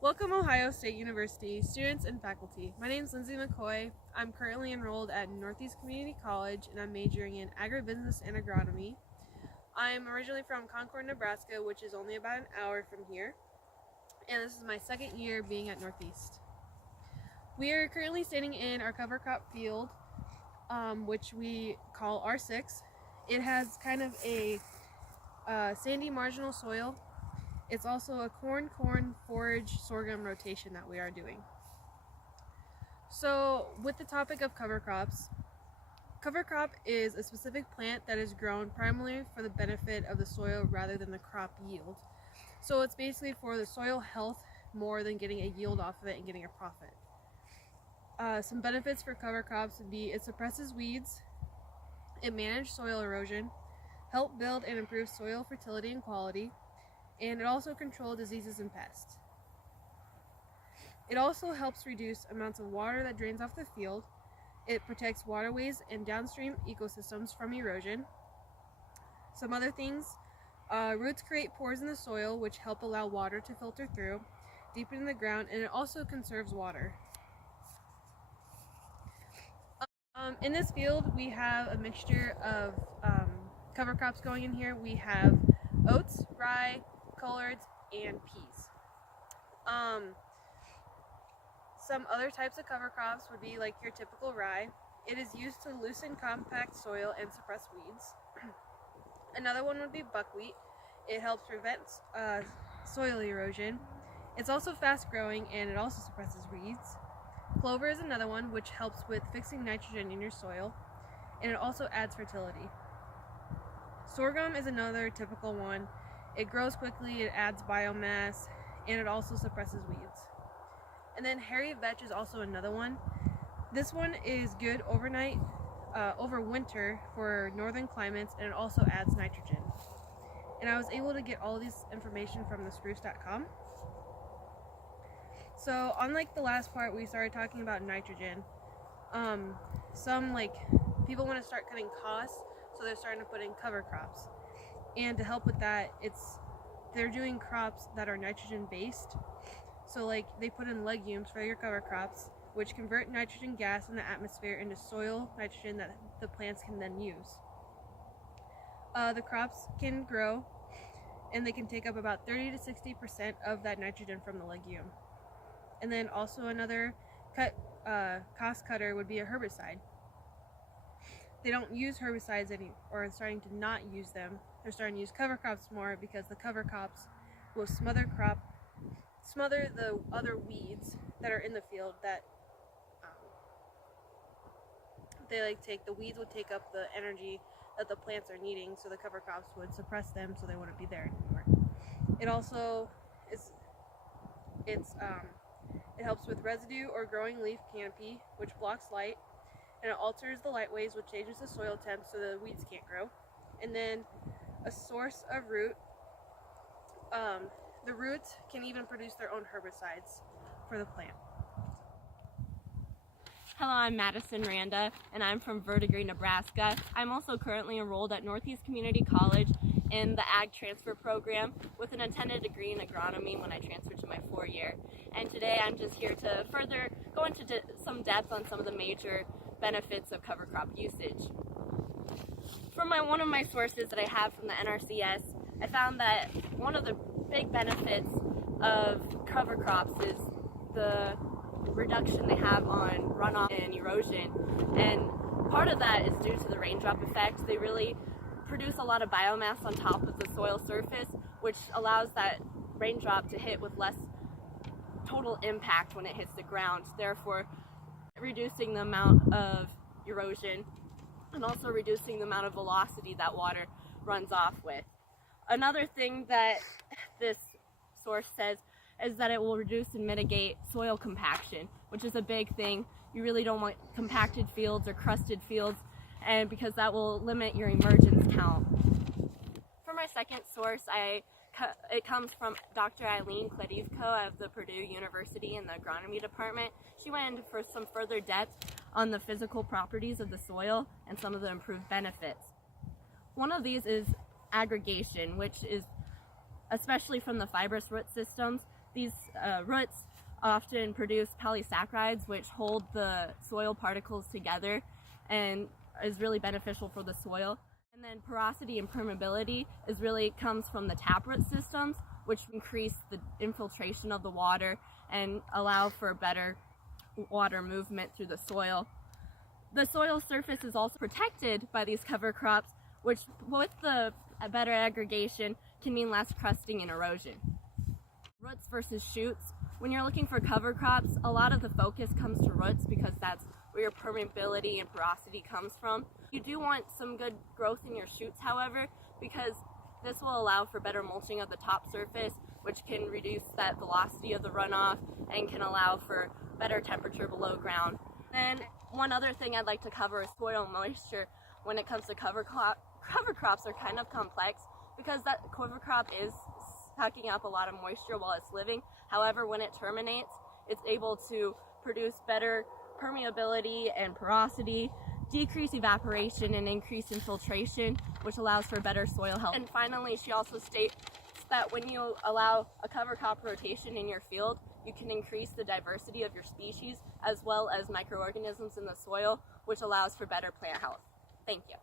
Welcome Ohio State University, students and faculty. My name is Lindsay McCoy. I'm currently enrolled at Northeast Community College and I'm majoring in agribusiness and agronomy. I'm originally from Concord, Nebraska, which is only about an hour from here, and this is my second year being at Northeast. We are currently standing in our cover crop field, which we call R6. It has kind of a sandy marginal soil. It's also a corn, forage, sorghum rotation that we are doing. So with the topic of cover crops, cover crop is a specific plant that is grown primarily for the benefit of the soil rather than the crop yield. So it's basically for the soil health more than getting a yield off of it and getting a profit. Some benefits for cover crops would be it suppresses weeds, it manages soil erosion, help build and improve soil fertility and quality, and it also controls diseases and pests. It also helps reduce amounts of water that drains off the field. It protects waterways and downstream ecosystems from erosion. Some other things, roots create pores in the soil which help allow water to filter through, deepen the ground, and it also conserves water. In this field we have a mixture of cover crops going in here. We have oats, rye, collards, and peas. Some other types of cover crops would be like your typical rye. It is used to loosen compact soil and suppress weeds. Another one would be buckwheat. It helps prevent soil erosion. It's also fast growing and it also suppresses weeds. Clover is another one which helps with fixing nitrogen in your soil, and it also adds fertility. Sorghum is another typical one. It grows quickly, it adds biomass, and it also suppresses weeds. And then hairy vetch is also another one. This one is good over winter for northern climates, and it also adds nitrogen. And I was able to get all this information from thespruce.com. So unlike the last part, we started talking about nitrogen. Some people want to start cutting costs, so they're starting to put in cover crops. And to help with that, they're doing crops that are nitrogen based. So they put in legumes for your cover crops, which convert nitrogen gas in the atmosphere into soil nitrogen that the plants can then use. The crops can grow and they can take up about 30 to 60% of that nitrogen from the legume. And then also another cost cutter would be a herbicide. They don't use herbicides or are starting to not use them. They're starting to use cover crops more because the cover crops will smother the other weeds that are in the field that the weeds would take up the energy that the plants are needing, so the cover crops would suppress them so they wouldn't be there anymore. It also it helps with residue or growing leaf canopy, which blocks light, and it alters the light waves, which changes the soil temp so the weeds can't grow. And then a source of root. The roots can even produce their own herbicides for the plant. Hello, I'm Madison Randa, and I'm from Verdigris, Nebraska. I'm also currently enrolled at Northeast Community College in the Ag Transfer Program with an intended degree in agronomy when I transferred to my 4th year. And today I'm just here to further go into some depth on some of the major benefits of cover crop usage. From one of my sources that I have from the NRCS, I found that one of the big benefits of cover crops is the reduction they have on runoff and erosion, and part of that is due to the raindrop effect. They really produce a lot of biomass on top of the soil surface, which allows that raindrop to hit with less total impact when it hits the ground, therefore reducing the amount of erosion and also reducing the amount of velocity that water runs off with. Another thing that this source says is that it will reduce and mitigate soil compaction, which is a big thing. You really don't want compacted fields or crusted fields, and because that will limit your emergence count. For my second source, it comes from Dr. Eileen Kledivko of the Purdue University in the agronomy department. She went into for some further depth on the physical properties of the soil and some of the improved benefits. One of these is aggregation, which is especially from the fibrous root systems. These roots often produce polysaccharides, which hold the soil particles together and is really beneficial for the soil. And then porosity and permeability comes from the taproot systems, which increase the infiltration of the water and allow for better water movement through the soil. The soil surface is also protected by these cover crops, which with the better aggregation can mean less crusting and erosion. Roots versus shoots. When you're looking for cover crops, a lot of the focus comes to roots because that's where your permeability and porosity comes from. You do want some good growth in your shoots, however, because this will allow for better mulching of the top surface, which can reduce that velocity of the runoff and can allow for better temperature below ground. And one other thing I'd like to cover is soil moisture. When it comes to cover crops are kind of complex because that cover crop is sucking up a lot of moisture while it's living. However, when it terminates, it's able to produce better permeability and porosity, decrease evaporation and increase infiltration, which allows for better soil health. And finally, she also states that when you allow a cover crop rotation in your field, you can increase the diversity of your species as well as microorganisms in the soil, which allows for better plant health. Thank you.